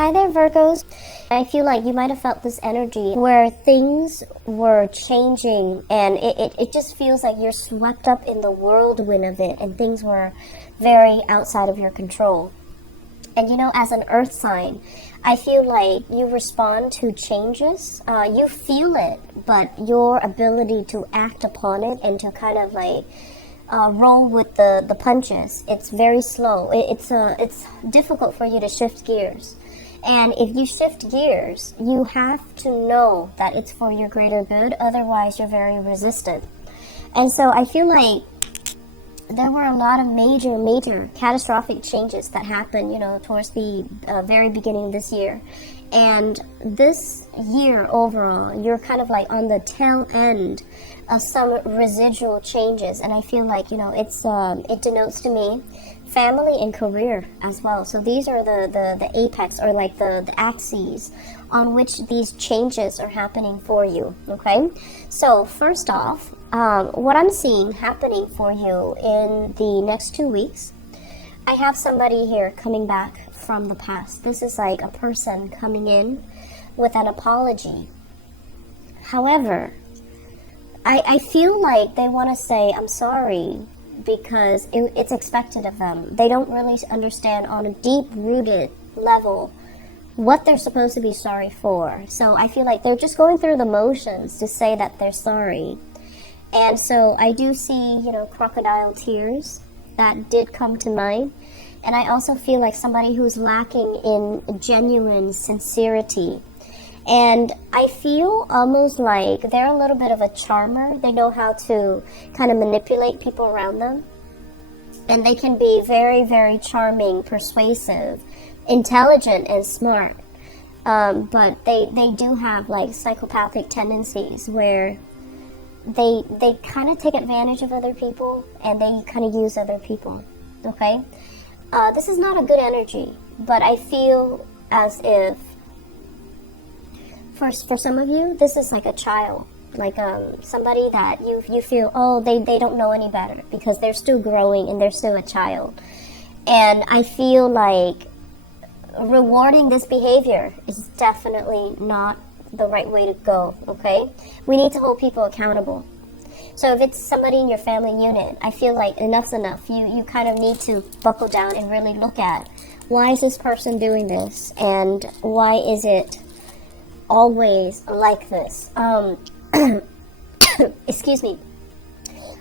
Hi there, Virgos. I feel like you might have felt this energy where things were changing and it just feels like you're swept up in the whirlwind of it and things were very outside of your control. And you know, as an earth sign, I feel like you respond to changes. You feel it, but your ability to act upon it and to kind of like roll with the punches, it's very slow. It's difficult for you to shift gears. And if you shift gears, you have to know that it's for your greater good. Otherwise, you're very resistant. And so I feel like there were a lot of major catastrophic changes that happened, you know, towards the very beginning of this year. And this year overall, you're kind of like on the tail end of some residual changes. And I feel like, you know, it denotes to me family and career as well. So these are the apex, or like the axes on which these changes are happening for you, okay? So first off, what I'm seeing happening for you in the next 2 weeks, I have somebody here coming back from the past. This is like a person coming in with an apology. However, I feel like they want to say, I'm sorry, because it's expected of them. They don't really understand on a deep-rooted level what they're supposed to be sorry for. So I feel like they're just going through the motions to say that they're sorry. And so I do see, you know, crocodile tears that did come to mind. And I also feel like somebody who's lacking in genuine sincerity. And I feel almost like they're a little bit of a charmer. They know how to kind of manipulate people around them. And they can be very charming, persuasive, intelligent, and smart. But they do have like psychopathic tendencies where they kind of take advantage of other people and they kind of use other people, okay? This is not a good energy, but I feel as if for some of you, this is like a child, like somebody that you feel, oh, they don't know any better because they're still growing and they're still a child. And I feel like rewarding this behavior is definitely not the right way to go, okay? We need to hold people accountable. So if it's somebody in your family unit, I feel like enough's enough. You kind of need to buckle down and really look at, why is this person doing this? And why is it always like this? Excuse me.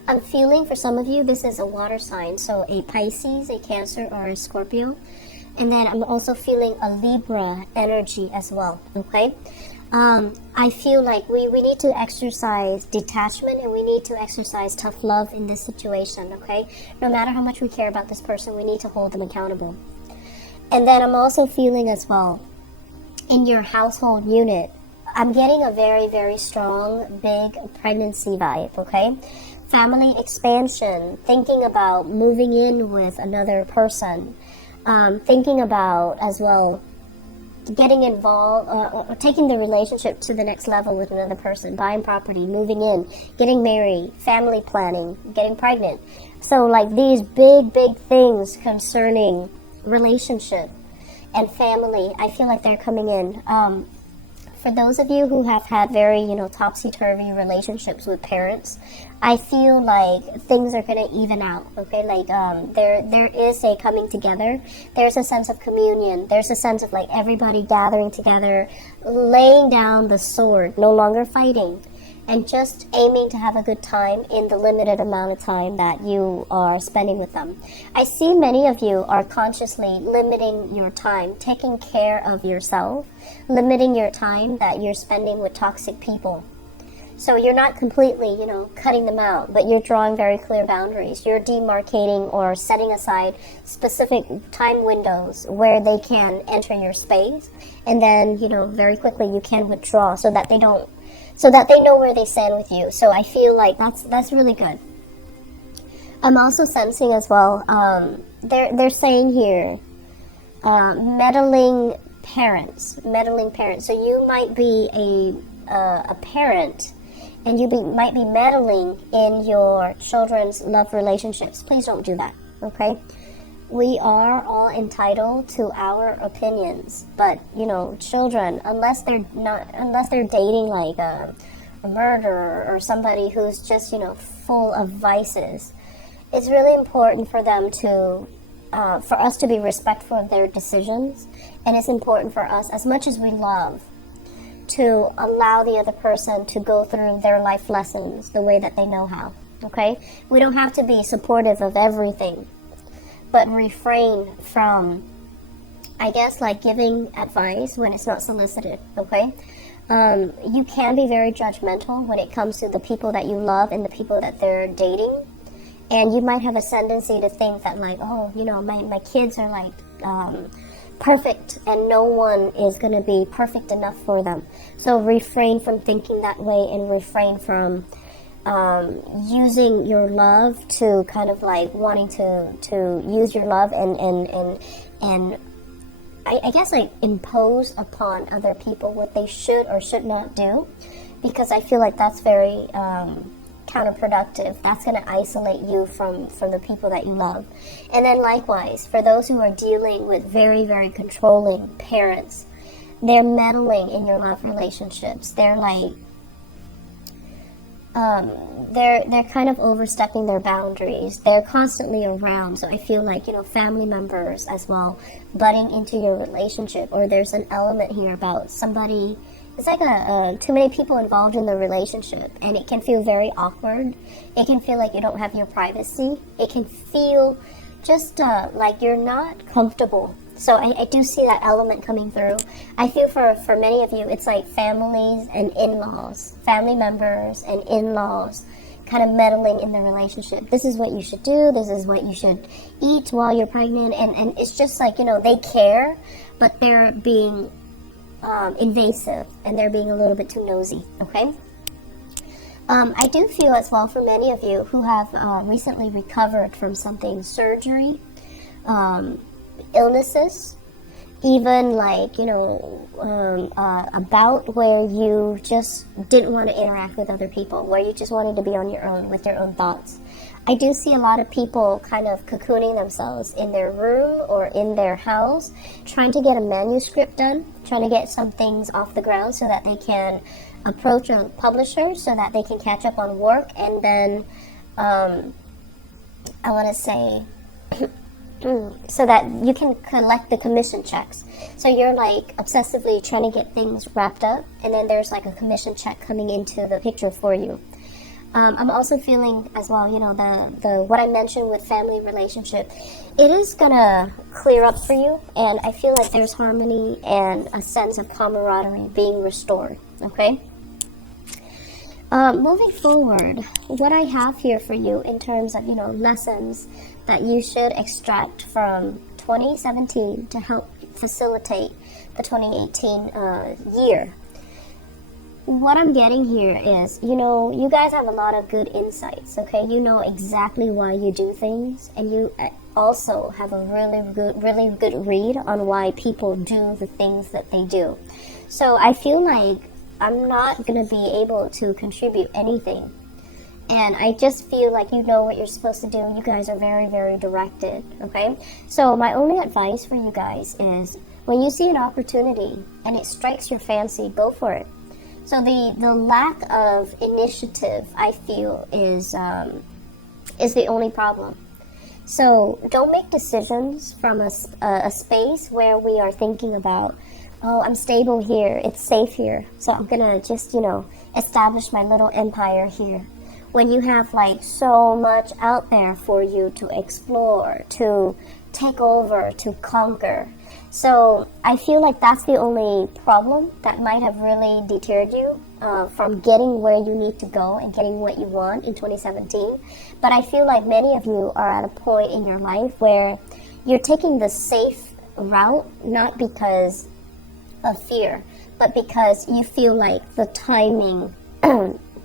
I'm feeling for some of you, this is a water sign. So a Pisces, a Cancer, or a Scorpio. And then I'm also feeling a Libra energy as well, okay? I feel like we need to exercise detachment and we need to exercise tough love in this situation, okay? No matter how much we care about this person, we need to hold them accountable. And then I'm also feeling as well, in your household unit, I'm getting a very strong, big pregnancy vibe, okay? Family expansion, thinking about moving in with another person, thinking about as well getting involved or taking the relationship to the next level with another person, buying property, moving in, getting married, family planning, getting pregnant. So like these big things concerning relationship and family, I feel like they're coming in. For those of you who have had very, you know, topsy-turvy relationships with parents, I feel like things are going to even out, okay? Like, there is a coming together. There's a sense of communion. There's a sense of, like, everybody gathering together, laying down the sword, no longer fighting, and just aiming to have a good time in the limited amount of time that you are spending with them. I see many of you are consciously limiting your time, taking care of yourself, limiting your time that you're spending with toxic people. So you're not completely, you know, cutting them out, but you're drawing very clear boundaries. You're demarcating or setting aside specific time windows where they can enter your space, and then, you know, very quickly you can withdraw so that they know where they stand with you. So I feel like that's really good. I'm also sensing as well, they're saying here, meddling parents. So you might be a parent, and you might be meddling in your children's love relationships. Please don't do that, okay? we are all entitled to our opinions, but you know, children, unless they're dating like a murderer or somebody who's just, you know, full of vices, it's really important for them to for us to be respectful of their decisions, and it's important for us, as much as we love, to allow the other person to go through their life lessons the way that they know how. Okay, we don't have to be supportive of everything, but refrain from, I guess, like giving advice when it's not solicited, okay? You can be very judgmental when it comes to the people that you love and the people that they're dating. And you might have a tendency to think that, like, oh, you know, my kids are like perfect and no one is going to be perfect enough for them. So refrain from thinking that way, and refrain from using your love to kind of like wanting to use your love and I guess like impose upon other people what they should or should not do, because I feel like that's very counterproductive. That's going to isolate you from the people that you love. And then likewise, for those who are dealing with very, very controlling parents, they're meddling in your love relationships. They're like they're kind of overstepping their boundaries. They're constantly around. So I feel like, you know, family members as well butting into your relationship, or there's an element here about somebody. It's like too many people involved in the relationship, and it can feel very awkward. It can feel like you don't have your privacy. It can feel just like you're not comfortable. So I do see that element coming through. I feel for many of you, it's like families and in-laws, family members and in-laws kind of meddling in the relationship. This is what you should do. This is what you should eat while you're pregnant. And it's just like, you know, they care, but they're being invasive, and they're being a little bit too nosy, okay? I do feel as well for many of you who have recently recovered from something, surgery, illnesses, even like, you know, about where you just didn't want to interact with other people, where you just wanted to be on your own with your own thoughts. I do see a lot of people kind of cocooning themselves in their room or in their house, trying to get a manuscript done, trying to get some things off the ground so that they can approach a publisher, so that they can catch up on work, and then I want to say so that you can collect the commission checks. So you're like obsessively trying to get things wrapped up, and then there's like a commission check coming into the picture for you. I'm also feeling as well, you know, the what I mentioned with family relationship, it is gonna clear up for you, and I feel like there's harmony and a sense of camaraderie being restored, okay? Moving forward, what I have here for you in terms of, you know, lessons that you should extract from 2017 to help facilitate the 2018 year. What I'm getting here is, you know, you guys have a lot of good insights, okay? You know exactly why you do things, and you also have a really good read on why people do the things that they do. So I feel like I'm not going to be able to contribute anything. And I just feel like you know what you're supposed to do. You guys are very, very directed, okay? So my only advice for you guys is, when you see an opportunity and it strikes your fancy, go for it. So the lack of initiative, I feel, is the only problem. So don't make decisions from a space where we are thinking about, oh, I'm stable here, it's safe here, so I'm gonna just, you know, establish my little empire here. When you have like so much out there for you to explore, to take over, to conquer. So I feel like that's the only problem that might have really deterred you from getting where you need to go and getting what you want in 2017. But I feel like many of you are at a point in your life where you're taking the safe route, not because of fear, but because you feel like the timing,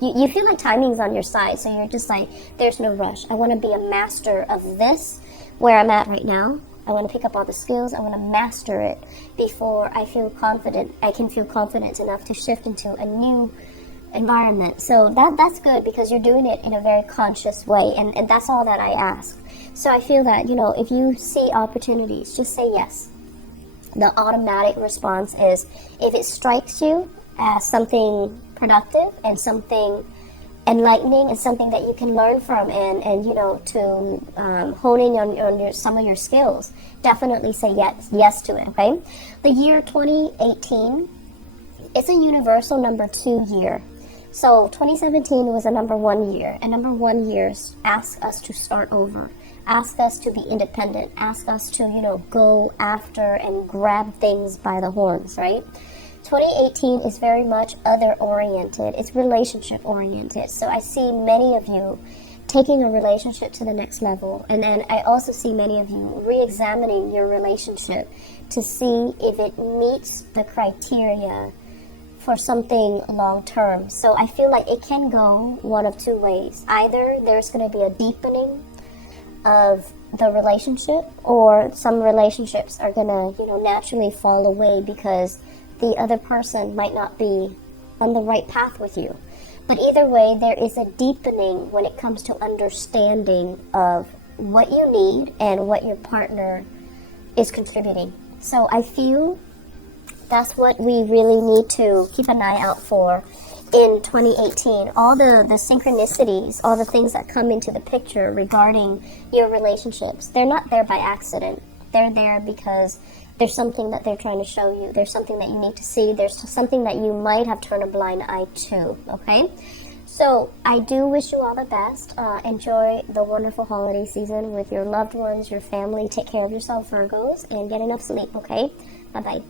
you feel like timing's on your side. So you're just like, there's no rush. I want to be a master of this where I'm at right now. I want to pick up all the skills. I want to master it before I feel confident. I can feel confident enough to shift into a new environment. So that's good, because you're doing it in a very conscious way, and that's all that I ask. So I feel that, you know, if you see opportunities, just say yes. The automatic response is, if it strikes you as something productive and something enlightening and something that you can learn from, and you know, to hone in on some of your skills, definitely say yes to it, okay? The year 2018, it's a universal number 2 year. So 2017 was a number 1 year, and number 1 years ask us to start over, ask us to be independent, ask us to, you know, go after and grab things by the horns, right? 2018 is very much other-oriented. It's relationship-oriented. So I see many of you taking a relationship to the next level. And then I also see many of you re-examining your relationship to see if it meets the criteria for something long-term. So I feel like it can go one of two ways. Either there's going to be a deepening of the relationship, or some relationships are going to, you know, naturally fall away because the other person might not be on the right path with you. But either way, there is a deepening when it comes to understanding of what you need and what your partner is contributing. So I feel that's what we really need to keep an eye out for in 2018. All the synchronicities, all the things that come into the picture regarding your relationships, they're not there by accident. They're there because there's something that they're trying to show you. There's something that you need to see. There's something that you might have turned a blind eye to, okay? So I do wish you all the best. Enjoy the wonderful holiday season with your loved ones, your family. Take care of yourself, Virgos, and get enough sleep, okay? Bye-bye.